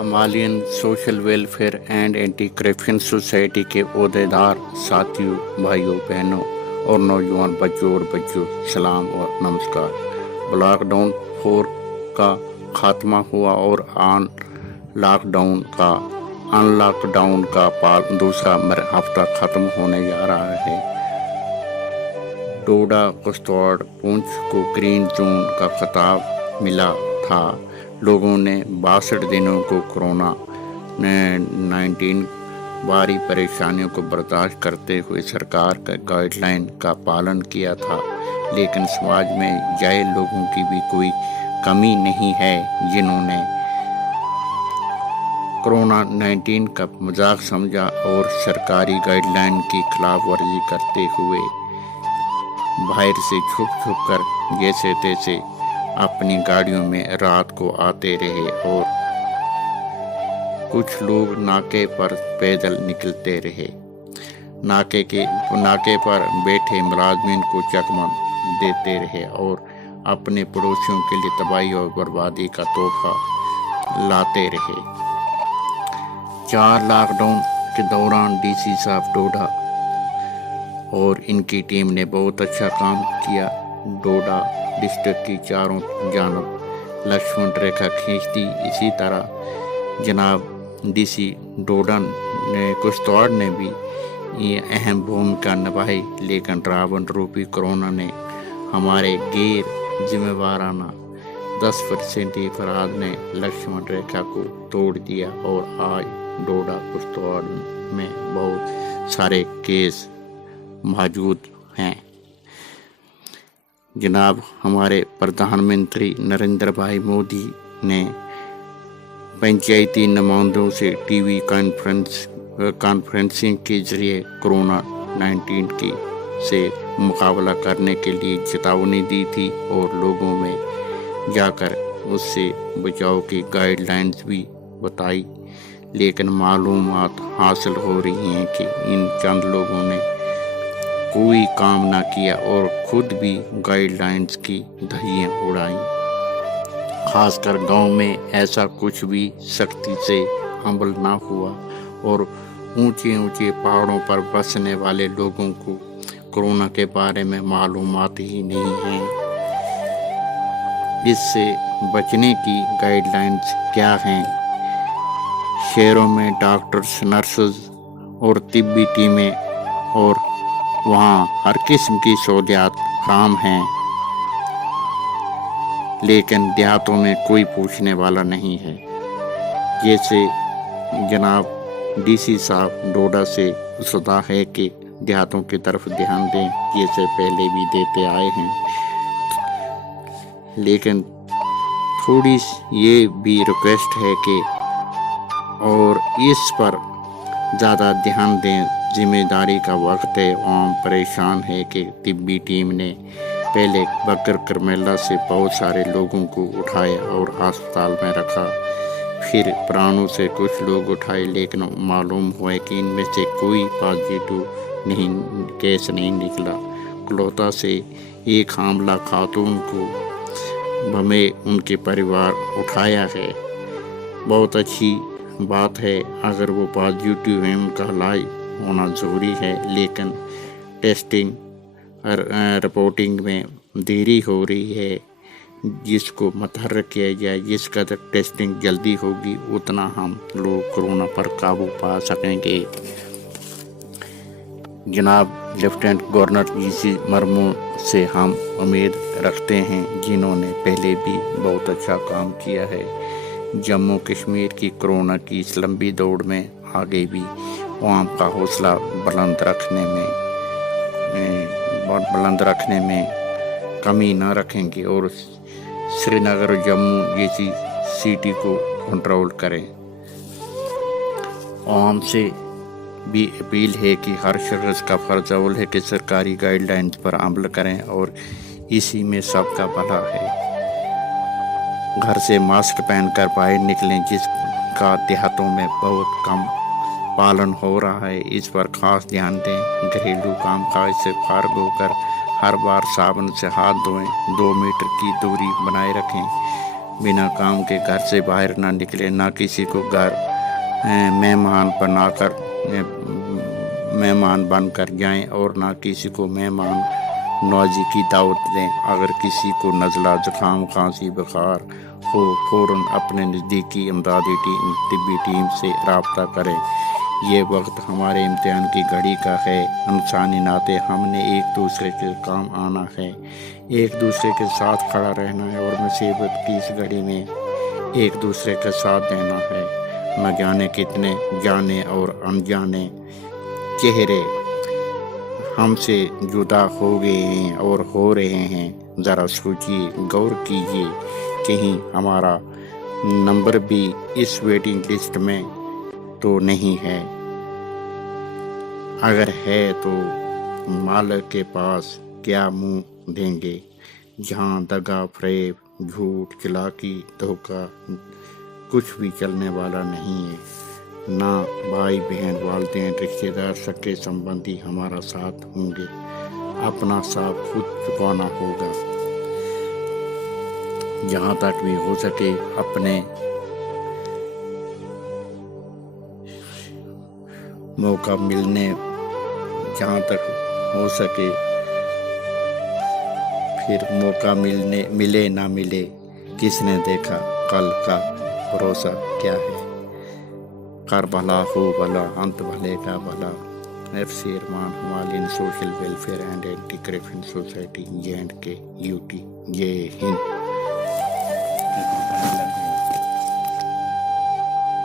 Himalayan social welfare and anti corruption society के ओहदेदार साथियों, भाइयों, बहनों और नौजवान बच्चों और बच्चों, सलाम और नमस्कार। लॉकडाउन 4 का खात्मा हुआ और अनलॉकडाउन का दूसरा हफ्ता खत्म होने जा रहा है। डोडा, किश्तवाड़, पुंछ को ग्रीन जोन का खिताब मिला था। लोगों ने 62 दिनों को कोरोना 19 भारी परेशानियों को बर्दाश्त करते हुए सरकार के गाइडलाइन का पालन किया था, लेकिन समाज में जाए लोगों की भी कोई कमी नहीं है जिन्होंने कोरोना 19 का मजाक समझा और सरकारी गाइडलाइन की खिलाफ वर्जी करते हुए बाहर से छुप कर जैसे तैसे अपनी गाड़ियों में रात को आते रहे और कुछ लोग नाके पर पैदल निकलते रहे। नाके पर बैठे मुलाजमीन को चकमा देते रहे और अपने पड़ोसियों के लिए तबाही और बर्बादी का तोहफा लाते रहे। 4 लॉकडाउन के दौरान डीसी साहब डोडा और इनकी टीम ने बहुत अच्छा काम किया। डोडा डिस्ट्रिक्ट की चारों जानब लक्ष्मण रेखा खींच दी। इसी तरह जनाब डीसी डोडा ने किश्तवाड़ ने भी ये अहम भूमिका निभाई, लेकिन रावण रूपी कोरोना ने हमारे गैर जिम्मेवाराना 10% अफराद ने लक्ष्मण रेखा को तोड़ दिया और आज डोडा किश्तवाड़ में बहुत सारे केस मौजूद हैं। जनाब हमारे प्रधानमंत्री नरेंद्र भाई मोदी ने पंचायती नुमाइंदों से टीवी कॉन्फ्रेंसिंग के जरिए कोरोना 19 से मुकाबला करने के लिए चेतावनी दी थी और लोगों में जाकर उससे बचाव की गाइडलाइंस भी बताई, लेकिन मालूमात हासिल हो रही हैं कि इन चंद लोगों ने कोई काम ना किया और खुद भी गाइडलाइंस की धज्जियां उड़ाई। खासकर गांव में ऐसा कुछ भी सख्ती से अमल ना हुआ और ऊंचे ऊंचे पहाड़ों पर बसने वाले लोगों को कोरोना के बारे में मालूमात ही नहीं है। इससे बचने की गाइडलाइंस क्या हैं? शहरों में डॉक्टर्स, नर्सेज और तिब्बी टीमें और वहाँ हर किस्म की सहूलियात फराहम हैं, लेकिन देहातों में कोई पूछने वाला नहीं है। जैसे जनाब डीसी साहब डोडा से सदा है कि देहातों की तरफ ध्यान दें, जैसे पहले भी देते आए हैं, लेकिन थोड़ी ये भी रिक्वेस्ट है कि और इस पर ज़्यादा ध्यान दें। जिम्मेदारी का वक्त है। आम परेशान है कि तिब्बी टीम ने पहले बकर करमेला से बहुत सारे लोगों को उठाया और अस्पताल में रखा, फिर प्राणों से कुछ लोग उठाए, लेकिन मालूम हुआ कि इनमें से कोई पॉजिटिव केस नहीं निकला। कलौता से एक हामला खातून को हमें उनके परिवार उठाया है। बहुत अच्छी बात है अगर वो पॉजिटिव है, उनका इलाज होना ज़रूरी है, लेकिन टेस्टिंग रिपोर्टिंग में देरी हो रही है, जिसको मतहर्रक किया जाए। जिस कदर टेस्टिंग जल्दी होगी उतना हम लोग कोरोना पर काबू पा सकेंगे। जनाब लेफ्टिनेंट गवर्नर जीसी मर्मू से हम उम्मीद रखते हैं, जिन्होंने पहले भी बहुत अच्छा काम किया है। जम्मू कश्मीर की कोरोना की इस लंबी दौड़ में आगे भी आवाम का हौसला बुलंद रखने में कमी न रखेंगे और श्रीनगर और जम्मू जैसी सिटी को कंट्रोल करें। आवाम से भी अपील है कि हर शख्स का फर्ज अव्वल है कि सरकारी गाइडलाइंस पर अमल करें और इसी में सबका भला है। घर से मास्क पहनकर बाहर निकलें, जिसका देहातों में बहुत कम पालन हो रहा है। इस पर खास ध्यान दें। घरेलू कामकाज से फारग होकर हर बार साबुन से हाथ धोएं। 2 मीटर की दूरी बनाए रखें। बिना काम के घर से बाहर ना निकले, ना किसी को घर मेहमान बनकर जाएं और ना किसी को मेहमान नवाजी की दावत दें। अगर किसी को नज़ला, जुकाम, खांसी, बुखार हो, फ़ौरन अपने नज़दीकी इमदादी तिब्बी टीम से रब्ता करें। ये वक्त हमारे इम्तिहान की घड़ी का है। इंसानी नाते हमने एक दूसरे के काम आना है, एक दूसरे के साथ खड़ा रहना है और मुसीबत की इस घड़ी में एक दूसरे का साथ देना है। न जाने कितने जाने और अनजाने चेहरे हमसे जुदा हो गए हैं और हो रहे हैं। ज़रा सोचिए, गौर कीजिए, कहीं हमारा नंबर भी इस वेटिंग लिस्ट में तो नहीं है। अगर है तो मालिक के पास क्या मुंह देंगे, जहां दगा, फरेब, झूठ, चालाकी, धोखा कुछ भी चलने वाला नहीं है। ना भाई बहन, वालिदैन, रिश्तेदार, सगे संबंधी हमारा साथ होंगे। अपना साथ खुद चुकाना होगा। जहाँ तक भी हो सके अपने मौका मिलने, जहाँ तक हो सके फिर मौका मिले ना मिले, किसने देखा कल का भरोसा क्या है। कर भला हो भला, अंत भले का भला। FC Armaan, Himalayan social welfare and anti corruption society, J&K, UT। जय हिंद।